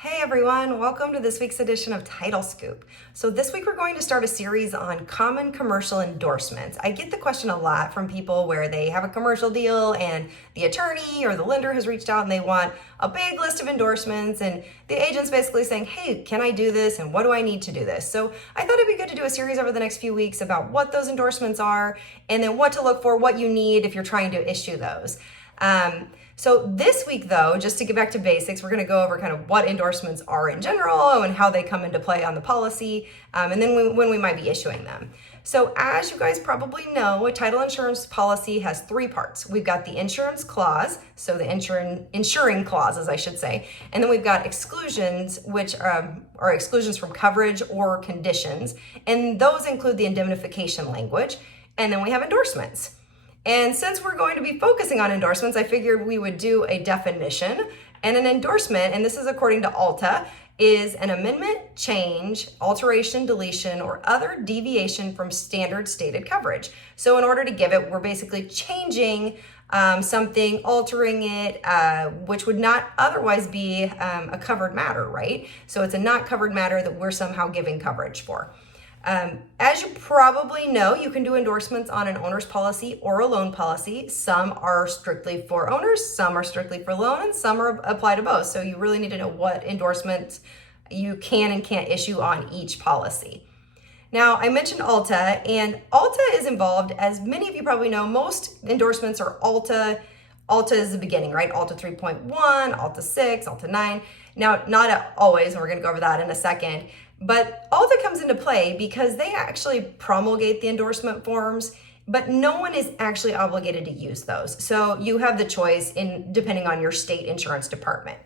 Hey everyone, welcome to this week's edition of Title Scoop. So this week we're going to start a series on common commercial endorsements. I get the question a lot from people where they have a commercial deal and the attorney or the lender has reached out and they want a big list of endorsements and the agent's basically saying, hey, can I do this and what do I need to do this? So I thought it'd be good to do a series over the next few weeks about what those endorsements are and then what to look for, what you need if you're trying to issue those. So this week though, just to get back to basics, we're going to go over kind of what endorsements are in general and how they come into play on the policy, and then when we might be issuing them. So as you guys probably know, a title insurance policy has three parts. We've got the insurance clause, so the insuring clauses, I should say, and then we've got exclusions, which are exclusions from coverage or conditions, and those include the indemnification language, and then we have endorsements. And since we're going to be focusing on endorsements, I figured we would do a definition. And an endorsement, and this is according to Ulta, is an amendment, change, alteration, deletion, or other deviation from standard stated coverage. So in order to give it, we're basically changing something, altering it, which would not otherwise be a covered matter, right? So it's a not covered matter that we're somehow giving coverage for. As you probably know, you can do endorsements on an owner's policy or a loan policy. Some are strictly for owners, some are strictly for loan, and some apply to both. So you really need to know what endorsements you can and can't issue on each policy. Now, I mentioned Ulta, and Ulta is involved. As many of you probably know, most endorsements are Ulta. Ulta is the beginning, right? Ulta 3.1, Ulta 6, Ulta 9. Now, not always, and we're going to go over that in a second. But Ulta comes into play because they actually promulgate the endorsement forms, but no one is actually obligated to use those. So you have the choice depending on your state insurance department.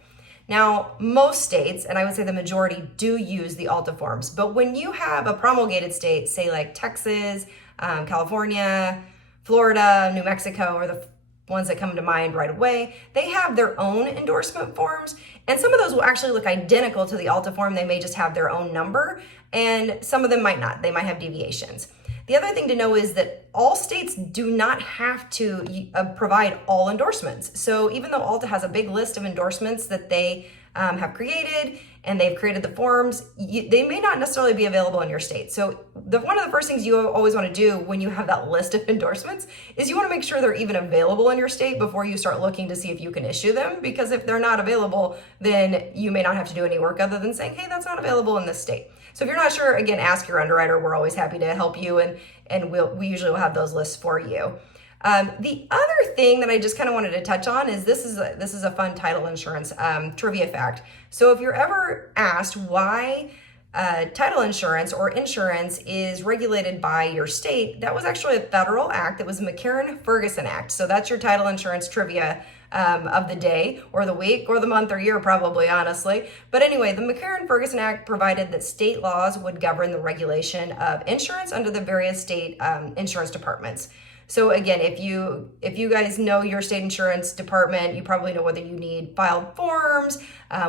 Now, most states, and I would say the majority, do use the Ulta forms. But when you have a promulgated state, say like Texas, California, Florida, New Mexico, or the ones that come to mind right away, they have their own endorsement forms. And some of those will actually look identical to the Ulta form. They may just have their own number, and some of them might not. They might have deviations. The other thing to know is that all states do not have to provide all endorsements. So even though Ulta has a big list of endorsements that they have created, and they've created the forms, they may not necessarily be available in your state. So one of the first things you always want to do when you have that list of endorsements is you want to make sure they're even available in your state before you start looking to see if you can issue them. Because if they're not available, then you may not have to do any work other than saying, hey, that's not available in this state. So if you're not sure, again, ask your underwriter. We're always happy to help you, and we usually will have those lists for you. The other thing that I just kind of wanted to touch on is this is a fun title insurance trivia fact. So if you're ever asked why title insurance or insurance is regulated by your state, that was actually a federal act. It was the McCarran-Ferguson Act. So that's your title insurance trivia of the day or the week or the month or year, probably, honestly. But anyway, the McCarran-Ferguson Act provided that state laws would govern the regulation of insurance under the various state insurance departments. So again, if you guys know your state insurance department, you probably know whether you need filed forms,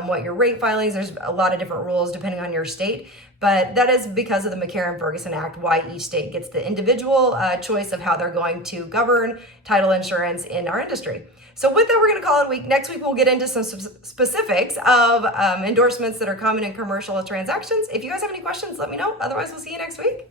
what your rate filings. There's a lot of different rules depending on your state, but that is because of the McCarran-Ferguson Act why each state gets the individual choice of how they're going to govern title insurance in our industry. So with that, we're going to call it a week. Next week, we'll get into some specifics of endorsements that are common in commercial transactions. If you guys have any questions, let me know. Otherwise, we'll see you next week.